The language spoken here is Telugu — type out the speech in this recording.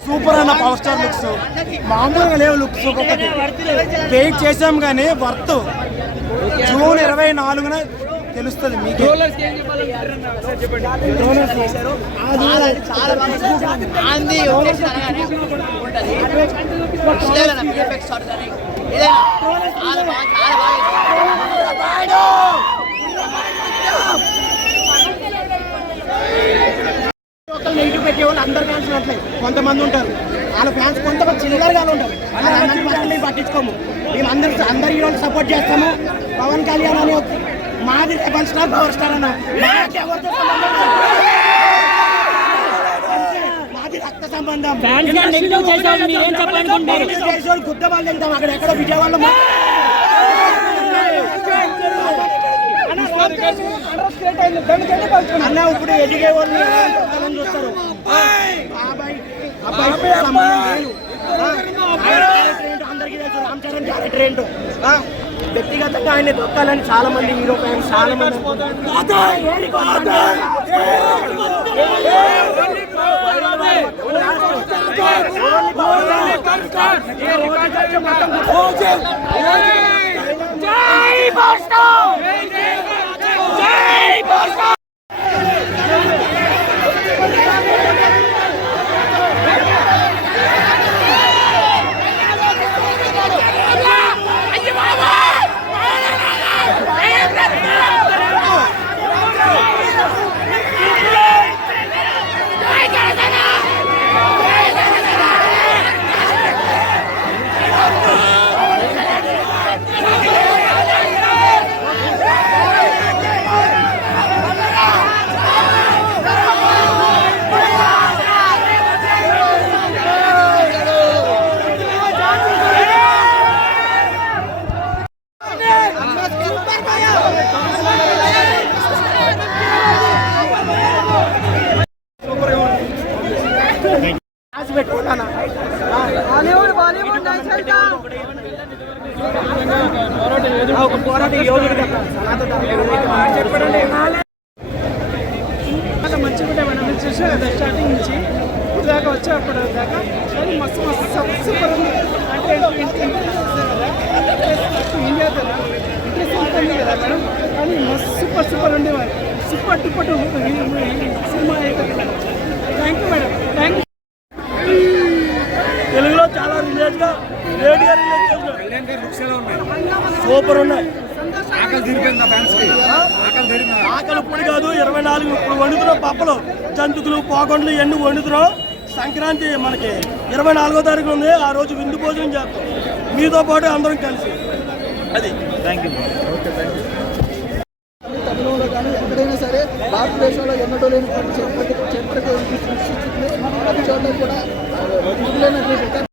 సూపర్ అన్న పవర్ స్టార్ లుక్స్ మామూలుగా లేవు లుక్స్ ఒక్కొక్కటి వెయిట్ చేసాం కానీ వర్త్ జూన్ 24న తెలుస్తుంది మీకు నెగిటివ్ పెట్టే వాళ్ళు అందరు ఫ్యాన్స్ ఉన్నట్లేదు కొంతమంది ఉంటారు వాళ్ళ ఫ్యాన్స్ కొంతమంది చిల్లరగా ఉంటారు మేము పట్టించుకోము మేము అందరి హీరోలు సపోర్ట్ చేస్తాము పవన్ కళ్యాణ్ అని మాది రెబల్ స్టార్ పవర్ స్టార్ అన్న మాది రక్త సంబంధం గుద్ద వాళ్ళు వెళ్తాం అక్కడ ఎక్కడో విజయవాడలో అన్న ఇప్పుడు ఎదిగే వాళ్ళు చూస్తారు అందరికీ తెలుసు రామ్ చరణ్ క్యారెక్టర్ ఏంటో వ్యక్తిగతంగా ఆయన దొక్కాలని చాలా మంది హీరో ఫ్యాన్స్ చాలా మంది మంచిగా మనం చూసా కదా స్టార్టింగ్ నుంచి ఇప్పుడు దాకా వచ్చేప్పుడు దాకా కానీ మస్తు మస్తు సూపర్ ఉంది అంటే ఇండియా కదా ఇంట్రెస్ట్ కదా మేడం కానీ మస్తు సూపర్ సూపర్ ఉండేవారు సూపర్ టూపర్ సినిమా అయితే thank you madam thank you. తెలుగులో చాలా రిలేట్గా రిలేట్గా సూపర్ ఉన్నాయి. ఆకలి ఇప్పుడు కాదు 24 ఇప్పుడు వండుతున్నాం పప్పలు జంతుకులు పోకొండలు ఇవన్నీ వండుతున్నాం. సంక్రాంతి మనకి 24వ తారీఖు ఉంది. ఆ రోజు విందు భోజనం చేస్తాం మీతో పాటు అందరం కలిసి. అది థ్యాంక్ యూ. తమిళంలో కానీ ఎక్కడైనా సరే భారతదేశంలో ఎన్నడూ లేని ప్రతి చోట కూడా